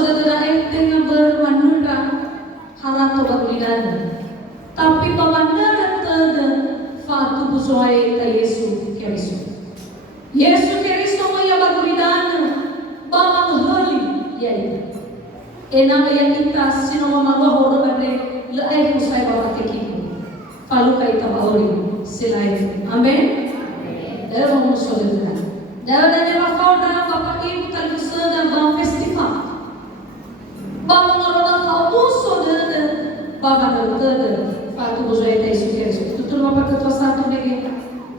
saudara tengah bermanura halato bagulidana. Tapi pamandara tada fatu busoai ta Yesu Keristo. Yesu Keristo maya bagulidana bamang holi yai. Enang yang kita sino mamahoro bane lae kusai bawa tekiki. Falu kai tabahori silai. Amen. Dalam saudara. Dalam nama founder Bapak Ibu Kalbusana Bang Festival. Bang mengelola kau saudara. Bang ada Fatu Buzai Yesus Kristus. Tutur Bapak Ketua satu lagi.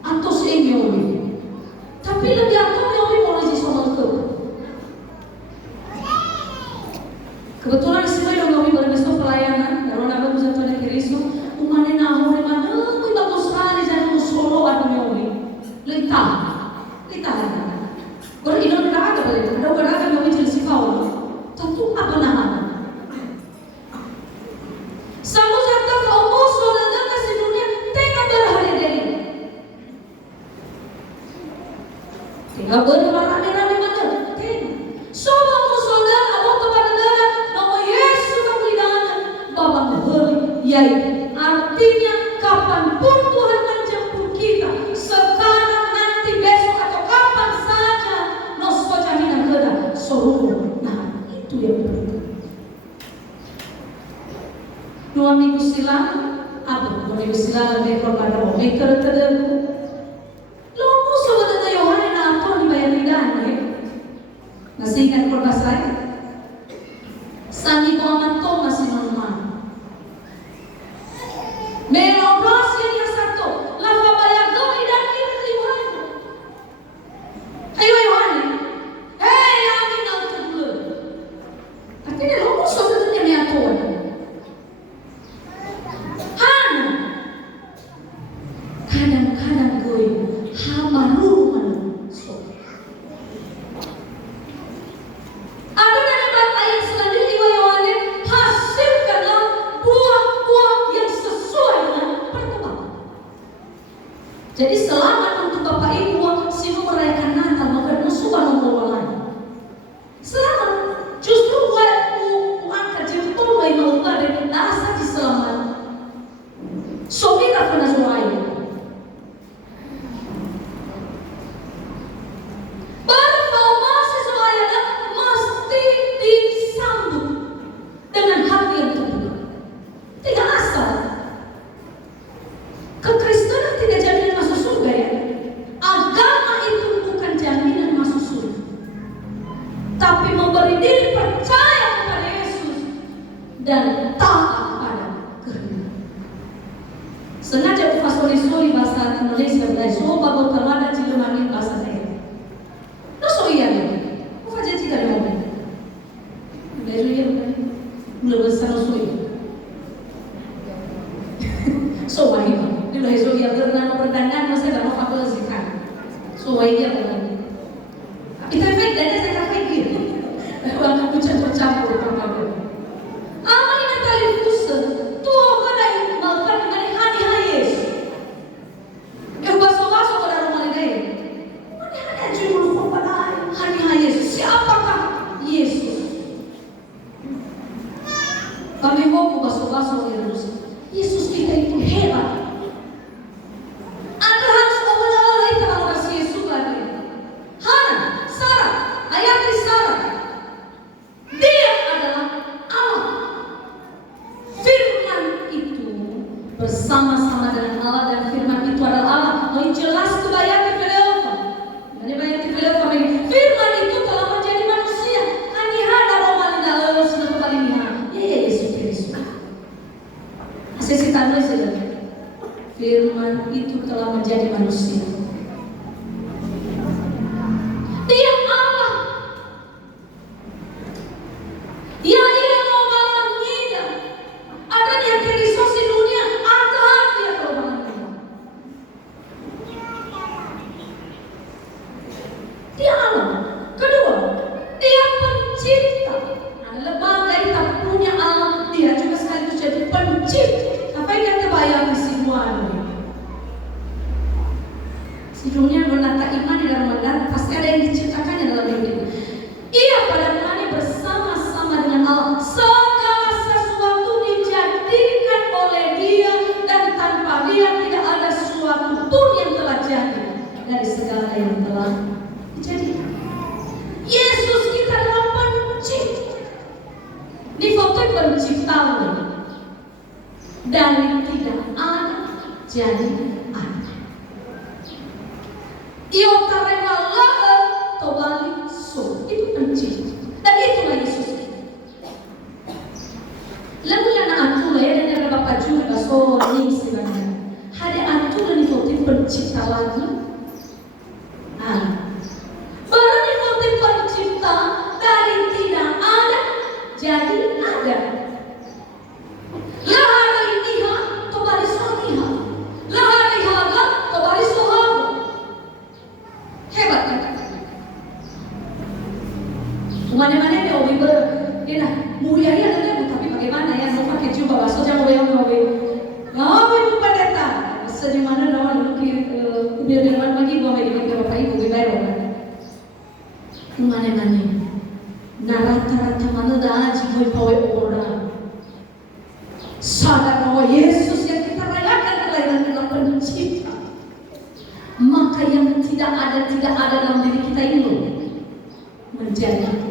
Atos enyomi. Tapi lebih atos enyomi mulai di soal ke. Kebetulan semua enyomi berbesok pelayanan. Kalau nama Buzai Tuhan Kristus, umane nahu di mana? Kui bagus sekali jangan solo atau enyomi. Lita. Kalau ini ada apa balik? Ada orang yang menjadi sifau. Tentu apa nama? Sama serta kau musuh dan kasih dunia tengah berhari-hari. Tengah berhari-hari mana? Semua musuh dan abang kepada negara nama Yesus kemuliaan babang berhari. Yai artinya kapanpun Tuhan menjemput kita, sekarang nanti besok atau kapan saja. Soruh, nah itu yang penting. 2 minggu silam, apa? 2 minggu silam ada korban roh. Mereka terdekat. Lomo saudara Yohanes na ato ni bayar dana. Masih ingat korban saya? Sani ko aman to masih normal. Melobos yang satu, lava bayar doi dan kita Yohanes. Ayo Yohanes. Ini lomo saudara ni ato. Kadang-kadang gue hamaru so. Ada dari ayat selanjutnya Yohanes hasilkanlah buah-buah yang sesuai dengan pertemuan. Jadi selamat untuk Bapak Ibu sino merayakan Natal maka musuh nomor lain. Selamat. Justru buat angkat jempol bayi mau ada nasa di selamat. Sobira pernah suai. Baru mau masih suaya mesti disambut dengan hati yang terbuka. Tidak asal. Kekristenan tidak jaminan masuk surga ya. Agama itu bukan jaminan masuk surga. Tapi memberi diri percaya kepada Yesus dan taat pada kehendak. Sengaja ufasoli bahasa Indonesia dan soba botamada cilemangin bahasa saya. No iya ya. Ufaje tidak ada. Beru ya bukan. Belum besar soi. So wahai. Dulu heso ya karena pertanyaan masa dalam fakulasikan. So wahai ya bukan. Kita baik dan saya pikir. Orang campur apa-apa. Aman ini tali fusa. Tuh pada makan dengan hari-hari Yesus. Baso-baso pada rumah ini. Mana ada jumlah pada hari-hari Yesus. Siapakah Yesus? Kami mau baso-baso di Yesus. Yesus kita itu hebat. Anda harus Allah itu kalau kasih Yesus lagi. Hana, Sarah, ayat Sarah. Dia adalah Allah. Firman itu bersama-sama dengan Allah dan firman itu adalah Allah. Mau jelas ke bayar di Fileofa. Ini bayar di Fileofa. Firman itu telah menjadi manusia. Anihana romalina Allah sudah kembali niha. Ya Yesus Kristus. penciptamu. Dari tidak ada jadi ada. Io karena laga tobali so itu pencipta. Dan itulah Yesus. Lalu yang atulah ya dan yang bapak juga so ini sebenarnya. Ada atulah nih waktu pencipta lagi. Baru nih waktu pencipta dari tidak ada jadi ada. Mana-mana dia obi dia lah mulia ada tapi bagaimana ya mau pakai coba bahasa jangan obi ngapa itu pendeta sejumana lawan mungkin biar dengan bagi gua bagi bapak ibu baru mana-mana na rata-rata mana dah jiwa pawe orang sadar bahwa Yesus yang kita rayakan kelahiran adalah pencipta, maka yang tidak ada dalam diri kita ini menjadi ada.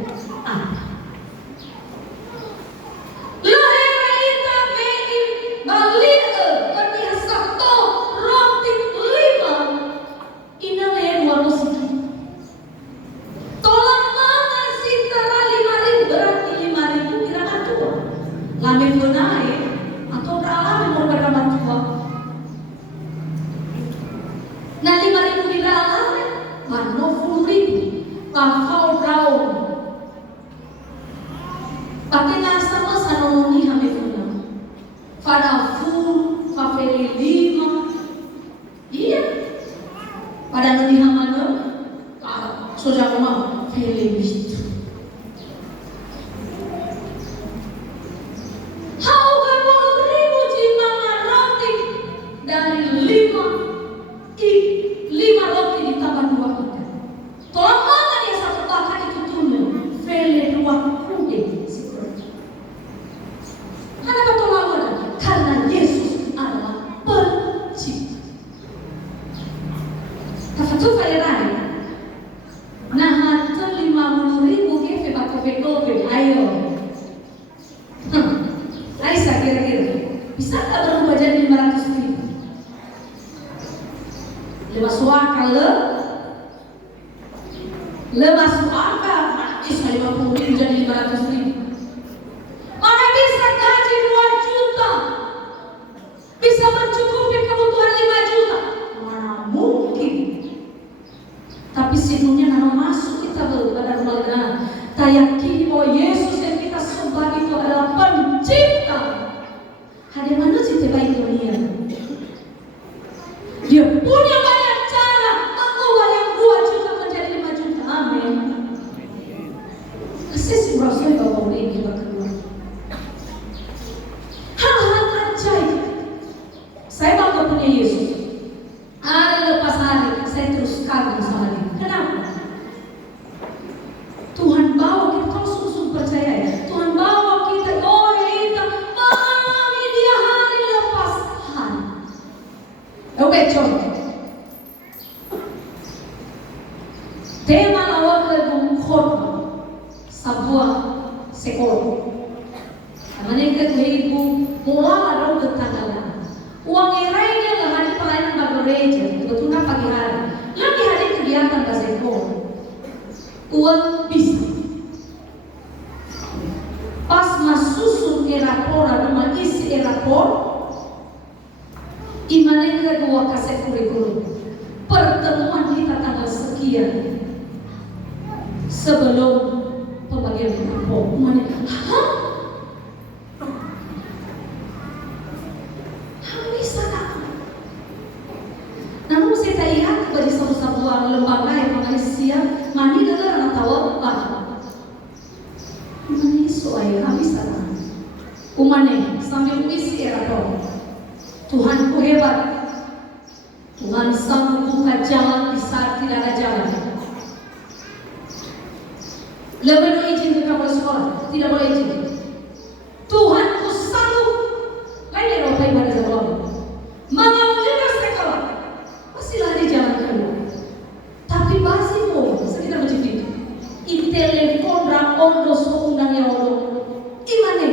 Pertemuan kita tanggal sekian sebelum pembagian rapor. Bisa tak? Namun saya lihat bagi satu lembaga yang Malaysia, mani adalah anak tahu apa? Mani soalnya bisa tak? Umane sambil misi rapor. Tuhanku hebat. Tuhan sanggup buka jalan di saat tidak ada jalan. Lebih izin ke kapal sekolah, tidak boleh izin. Tuhanku sanggup. Lain Eropa ibadah zaman. Mengalir sekolah, pastilah di jalan kedua. Tapi masih mau sekitar macam itu. Telepon rak ondo seundang yang ondo. Imane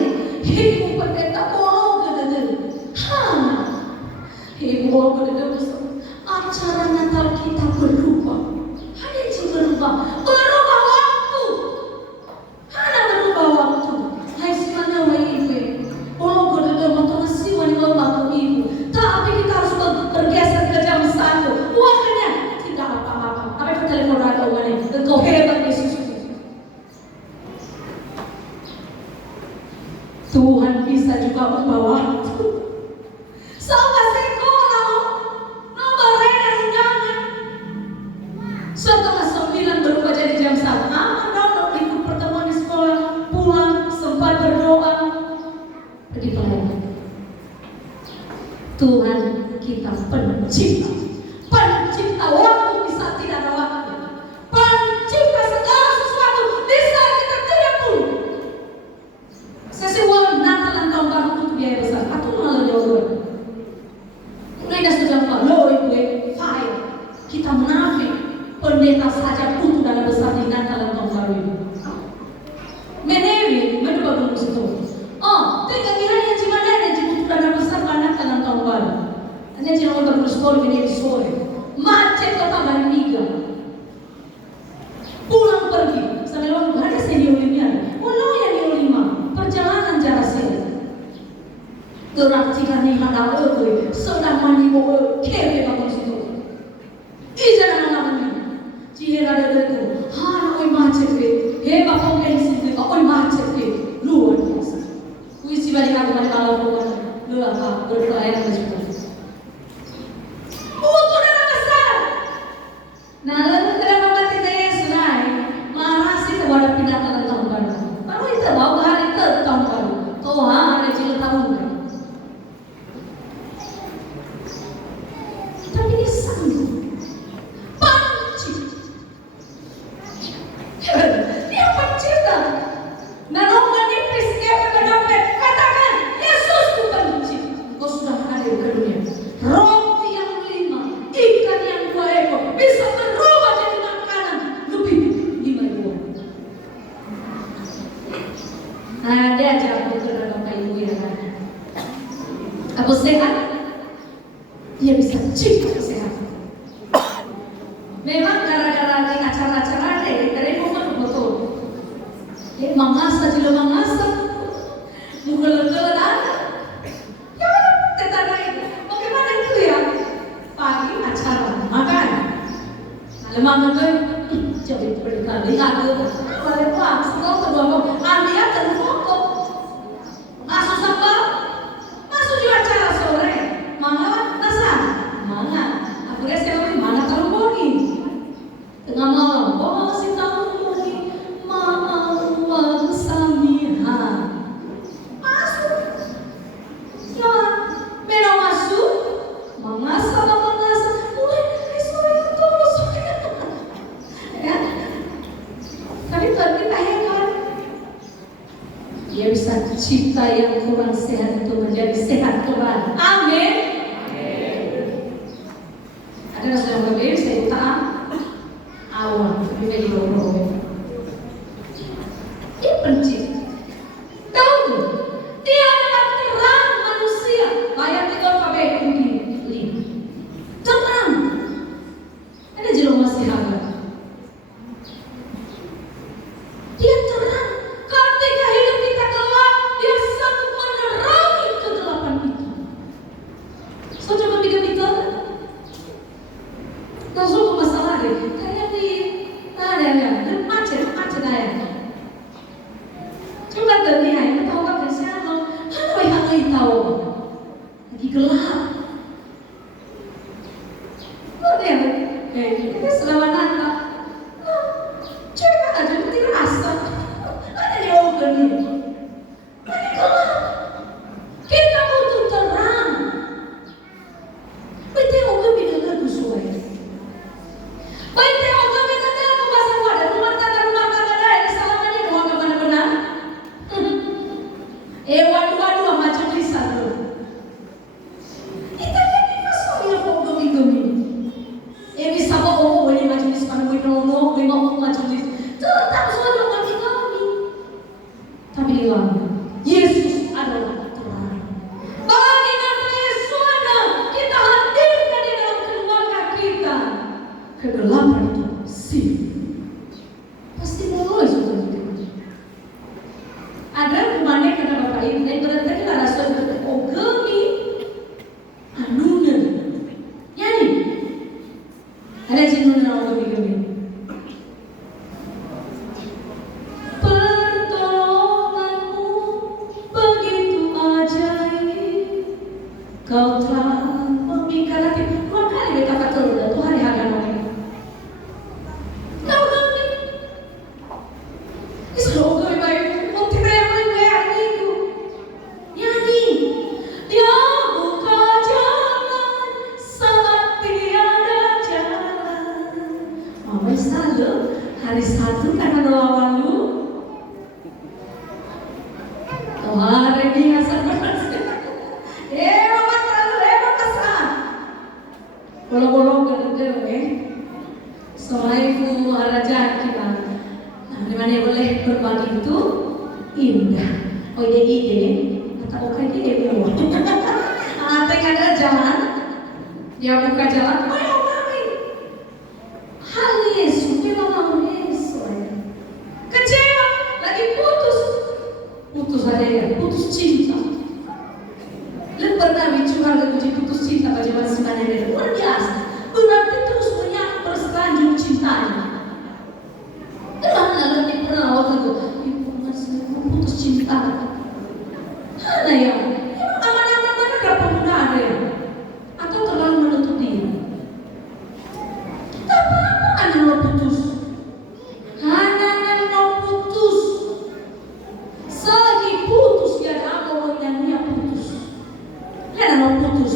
Tuhan bisa juga membawa sama sekolah no beredar undangan setelah 9 berubah jadi jam 1. Aman dong ikut pertemuan di sekolah, pulang sempat berdoa, pergi pelayanan. Tuhan kita pencipta waktu di saat tidak ada waktu, pencipta segala sesuatu di saat kita tidak pun. Saya walaupun Natal dan tahun baru itu biaya besar, atau malah jauh. Mereka sudah kalau ibu fire, kita menafik pendeta saja butuh dana besar di Natal dan tahun baru ini. Menewi, mencoba belum situ. Oh, tengah kira yang cuma ada butuh dana besar pada Natal dan tahun baru. Hanya jangan baru sekolah menewi sore, macet kota Bandinga. Pulang pergi, sampai lalu ada seniornya. Walau yang di 5 perjalanan jarak sini. Gerak jika nih ada sedang manibo kere bangun situ. Ijana namanya. Jika ada itu, oi macet be. Heba kompensi be, oi macet be. Luar biasa. Kuisi balik aku pada kalau bukan luar berdoa bersyukur. Butuh dana besar. Nah lalu kenapa mati Yesus naik? Marah sih kepada pindah ke tahun baru. Baru itu bawa hari ke tahun baru. Tuhan ada cila tahun baru. Tapi dia sanggup pencipta. Dia pencipta. Nah orang nipis dia berdoa katakan Yesus itu pencipta. Kau sudah hadir ke dunia. Roti yang 5, ikan yang 2 ekor bisa berubah jadi makanan lebih 5 ekor. Nah dia ajak ke Bapak Ibu ya kan. Aku sehat. Dia bisa cipta kesehatan. Memang gara-gara di acara-acara dari momen betul. Mangasa juga mangasa, menggeleng-geleng ada. Ya tetangga itu, bagaimana itu ya? Pagi acara makan, kalau makan jadi berkali ada. Balik pak, sekolah kedua kok, ambil terus foto, masuk sampai, masuk juga acara sore, mana? Mana? Aku lihat sekali mana taruh boni. Tengah malam, oh si taruh boni, mama uang samiha. Masuk. Ya, melo masuk. Mangasa. Mulai dari sore terus. Ya. Tapi Tuhan kita hebat. Dia bisa cipta yang kurang sehat itu menjadi sehat kembali. Amin. Ada yang berbeda, saya tahu awal, lebih dari orang. Dia pencipta. Tahu? Dia adalah terang manusia. Ayat 3 KBK ini. Terang. Ada jelma masih hangat. Dia terang. Ketika hidup kita gelap, dia sanggup menerangi kegelapan itu. So coba pikir-pikir. Langsung ke masalah deh, kayak di ada macet aja. Coba terlihat, tahu kan siapa? Apa yang tahu? Lagi gelap. Lihat, kita selama Natal, coba aja tidak rasa. Ada di oven ini, lagi gelap. Kita butuh terang. Betul oven beda lagu suai. Baik tengok kami kata bahasa wadah rumah tangga dah di salaman ini rumah kemana benar? Waduh macam bisa tu. berbagi itu indah. Oh ide atau oke ide mau. Ate ada jalan, dia buka jalan. Ayo mami, hal Yesus, memang Yesus. Kecewa, lagi putus aja ya, putus cinta. Lu pernah bicara lagu putus cinta pada zaman sebenarnya luar biasa. Berarti terus menyatu berselanjut cintanya. Kenapa lalu pernah waktu itu ibu masih putus cinta? Mana ya? Aman-aman ada pemuda ada ya? Atau terlalu menutup diri? Tak apa-apa ada lo putus. Hanya lo putus. Selagi putus ya ada orang yang dia putus. Hanya lo putus.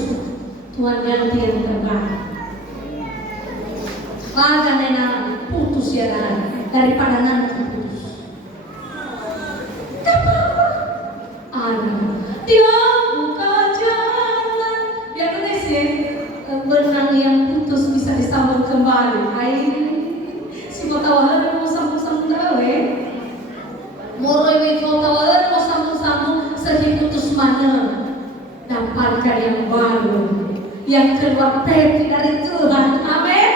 Tuhan ganti yang terbaik. Bagaimana putus ya daripada nanti putus. Tak apa-apa. Dia buka jalan. Di Indonesia benang yang putus bisa disambung kembali. Si kota wahar mau sambung-sambung tawe. Moroy kota wahar mau sambung-sambung segi putus mana. Dapatkan yang baru, yang keluar peti dari Tuhan. Amin.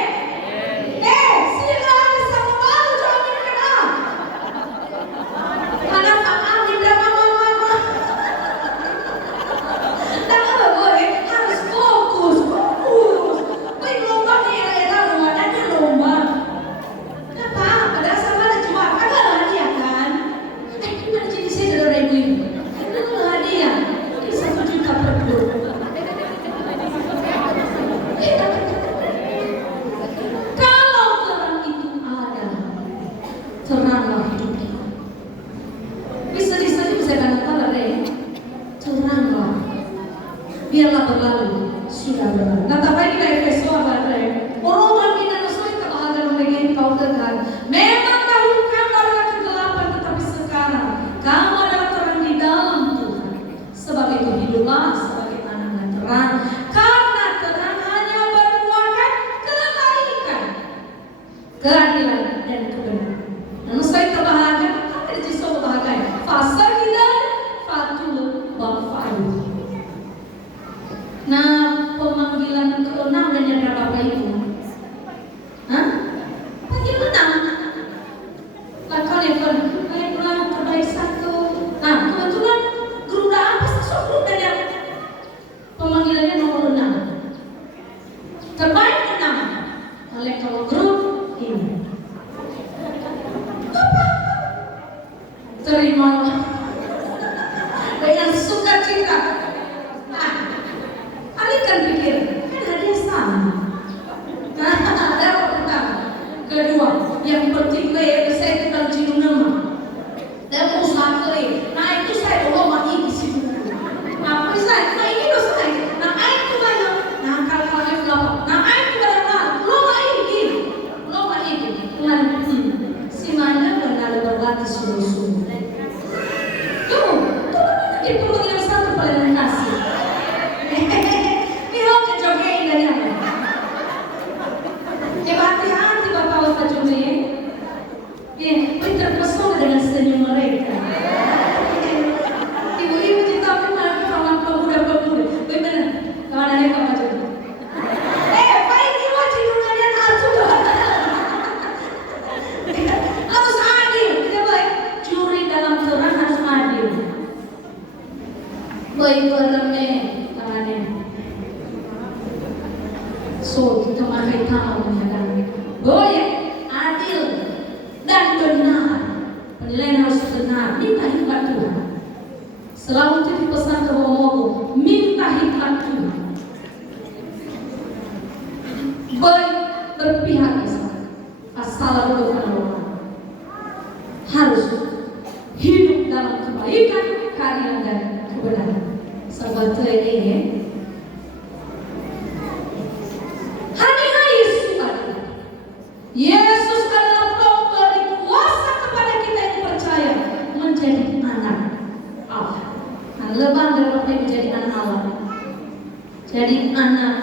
Teranglah hidup kita. Bisa katakan teranglah. Biarlah berlalu, sudah berlalu. Nah, tapi kita Efeso apa ya? Orang kita nusui kebahagiaan lagi kau tekan. Memang dahulu kamu adalah kegelapan, tetapi sekarang kamu adalah terang di dalam Tuhan. Sebab itu hiduplah sebagai anak yang terang. Karena terang hanya berbuahkan kebaikan, keadilan dan kebenaran. Nusai kebahagiaan, apa yang disebut kebahagiaan? Fasa hidup, fatul bafalu. Nah, pemanggilan ke-6 dan yang berapa itu? Hah? Panggilan 6. Lakon yang baiklah terbaik satu. Nah, kebetulan guru apa sih guru dan yang pemanggilannya nomor 6. Terbaik 6. Kalian kalau grup ini. Terimalah dengan sukacita. Nah, alihkan pikir, kan hadiah sama. Nah, ada apa pertama? Kedua, yang penting saya tinggal cium nama. Dan usaha nah itu saya mau ini sih. Apa saya? Nah ini dosa saya. Nah itu mana? Nah kalau apa? Nah itu berapa? Lo ini. Nah, si mana benar berbagi sungguh-sungguh. Itu pemanggilan satu pelayanan kasih. Ini oke jogein dari apa? Hati-hati bapak-bapak jogein. Terpesona dengan senyum mereka. Ibu-ibu cinta aku malah kawan pemuda-pemuda. Benar, kawan ada kawan jogein. Baik ibu cinta dan atu. Harus adil, ya baik. Curi dalam terang harus adil. Baik berame tangannya. So kita mahai tahu menjaga. Boleh adil dan benar. Penilaian harus benar. Minta hikmat Tuhan. Selalu titip pesan ke Momo. Minta hikmat Tuhan. Baik berpihak Isa. Asal Tuhan harus hidup dalam kebaikan, keadilan dan kebenaran. Sahabat ini Yesus adalah pemberi kuasa kepada kita yang percaya menjadi anak Allah. Nah, lebih dari menjadi anak Allah. Jadi anak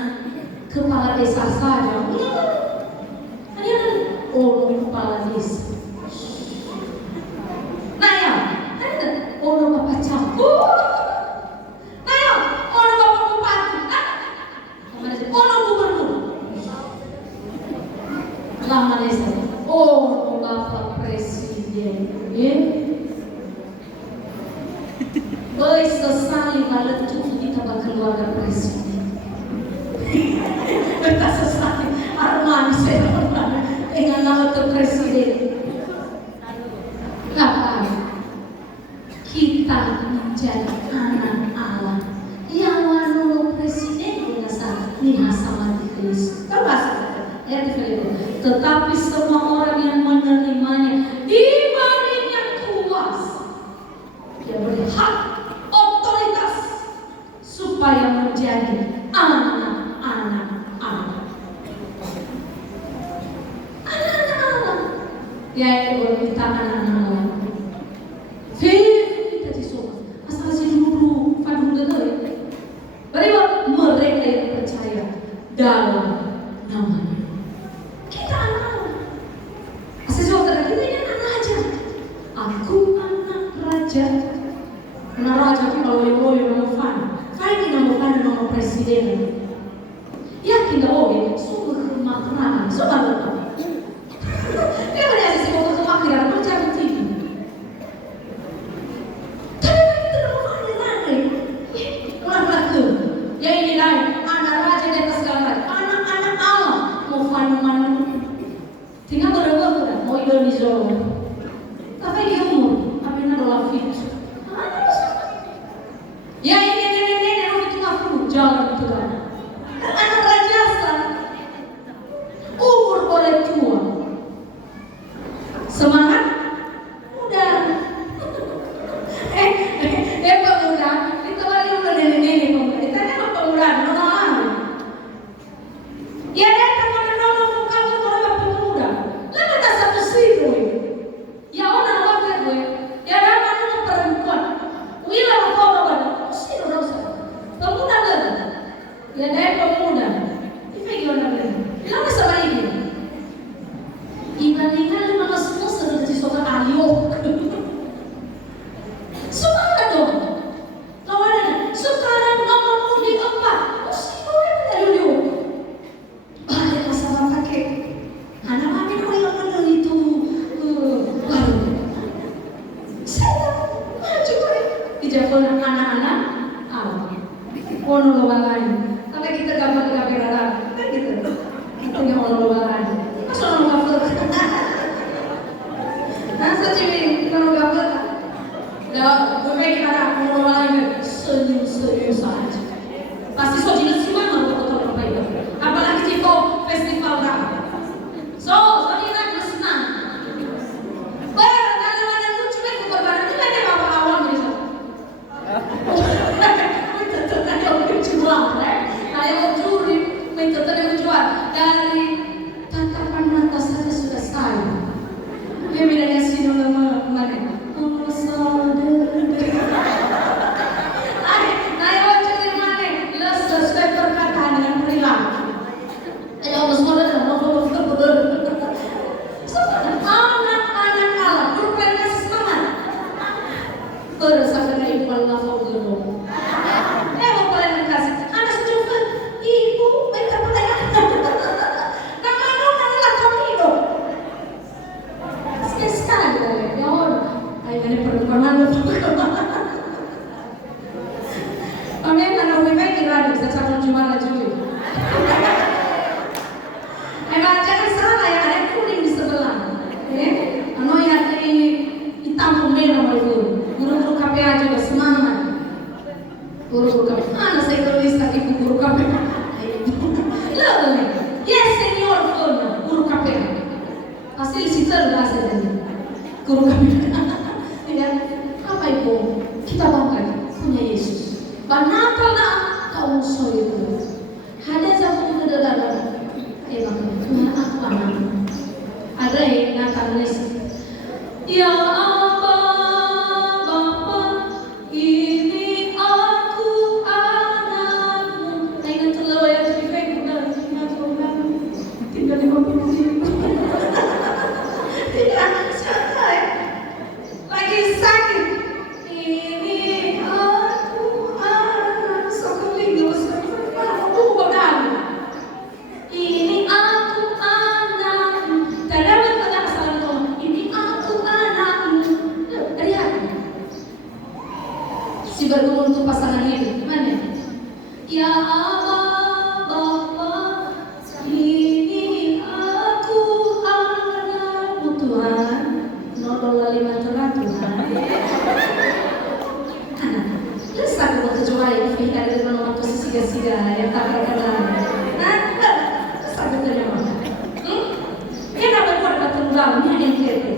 kepala desa saja. Hanya orang kepala desa. Boy sesali malam itu kita keluarga presiden. Kita sesali arman saya dengan nama presiden. Kapan kita menjadi anak Allah yang wano presiden biasa sama Kristus. Tetapi semua orang yang menerimanya diberi yang kuasa, dia beri hak otoritas supaya menjadi anak-anak Allah. Anak-anak Allah. Ya itu kita anak-anak Allah. Kita disuruh asal si dulu padung dengar. Bagaimana mereka yang percaya dalam namanya. Kita anak Allah. Asal saudara kita ini anak raja. Aku anak raja. Anak raja itu kalau yang nama fan. Kali nama fan nama presiden. Yakin dah sungguh kemakan. Sungguh apa? Dia boleh asal sungguh kemakan. Macam itu. Tapi kita nama fan yang lain. Orang tu. Yang ini lain. Anak raja di atas segala. Anak-anak Allah. Mau fan mana? Tinggal berapa mau Indonesia. Tapi dia umur. Tapi nak adalah fit. Ya ini nenek itu nggak perlu jangan itu kan. Anak raja umur boleh tua, semangat muda. Pemuda itu lagi udah nenek pemuda. Kita kan pemuda, normal. Ya dia kan normal bukan pemuda. Lama tak satu siru. Ya orang wakil gue. Ya ramai itu perempuan. Wila apa pemuda kan? Ya dia pemuda. Ini gimana dia? Bilang sama ini. Ibaratnya lima semua sudah jadi seorang aliok. Semangat dong. Kawannya sekarang nomor undi 4. Mesti boleh aliok. Balik masalah pakai. Anak kami dulu yang benar itu baru. Saya maju dijawab anak-anak Allah. Ono lobalan. Tapi kita gambar rara. Kan gitu. Itu yang ono lobalan. Masa ono gambar? Nasa ciwi ono gambar. Dah, gue kira ono lobalan senyum saja. Pasti so jenis semua mau foto apa itu. Apalagi di festival dah. So kita senang. Ada lucu kan berbareng itu ada bapak awam gitu. Saya curi, minta tadi menjual dari tatapan mata saja sudah sayang. Dia bilangnya sih nama mana? Oh saudara. Ayo curi mana? Lepas sudah berkata dengan perilaku. Ayo saudara, mau betul. Anak-anak Allah berperan semangat. Berasakan ibu Allah fauzul. Guru KPK, mana saya tulis tadi guru KPK? Lalu, yes senior guru KPK. Hasil sitar dah saja. Guru KPK. Ya, apa itu? Kita bangga punya Yesus. Banaklah kaum soyu. Ada zaman kedadaran. Bangga Tuhan aku anak. Ada yang nak tulis. Ya ini aku anak bergumul untuk pasangan hidup. Gimana? Ya Allah Bapa, ini aku anakmu Tuhan. Nolola lima Tuhan. Lesa ko kecuali kita ada dengan posisi siga yang tak terkenal. Sabi ko naman. Kaya naman ko patunggang niya ang kete.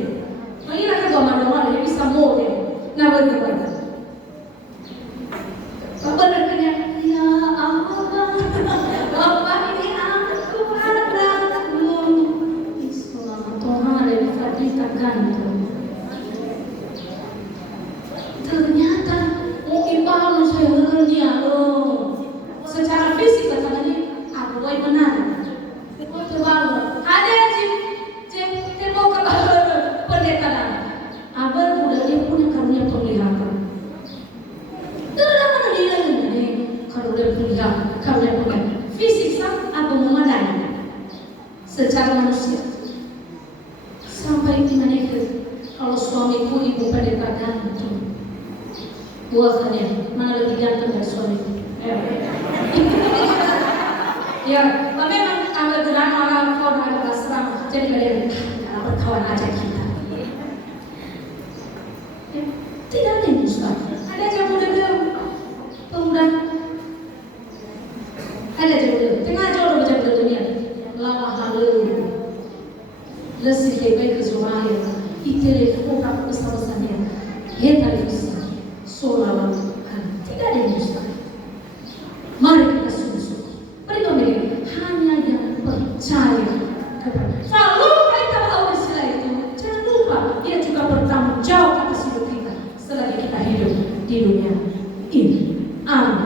Mahirap ka gumagawa na bisa mo din. Naman ko ba? Pabalan ka niya, ya Allah, Bapa ini aku anakmu. Selamat Tuhan dari kita gantung. Ternyata ibang saya loh. Secara fisik katanya aku benar. Ada mau ke pendekatan. Abang udah dia punya karunia penglihatan. Tidak mana dia ini karunia penglihatan, karunia penglihatan. Fisik sama abang memadai. Secara manusia. Sampai di mana itu kalau suamiku ibu pendekatan itu. Buahnya mana lebih ganteng dari suami? Ya, tapi memang ambil geran orang kau ada asrama, jadi kalian berkawan aja kita. Ya, tidak ada yang mustahil. Ada yang muda pemuda, ada yang muda. Tengah jodoh macam dunia, lama halu, lesih baik kesuai, itelepon tak bersama-sama, televisi. Soal tidak ada yang mustahil. Mari kita sungguh-sungguh. Mereka hanya yang percaya kepada. Kalau kita tahu istilah itu, jangan lupa dia juga bertanggung jawab atas hidup kita selagi kita hidup di dunia ini. Amin.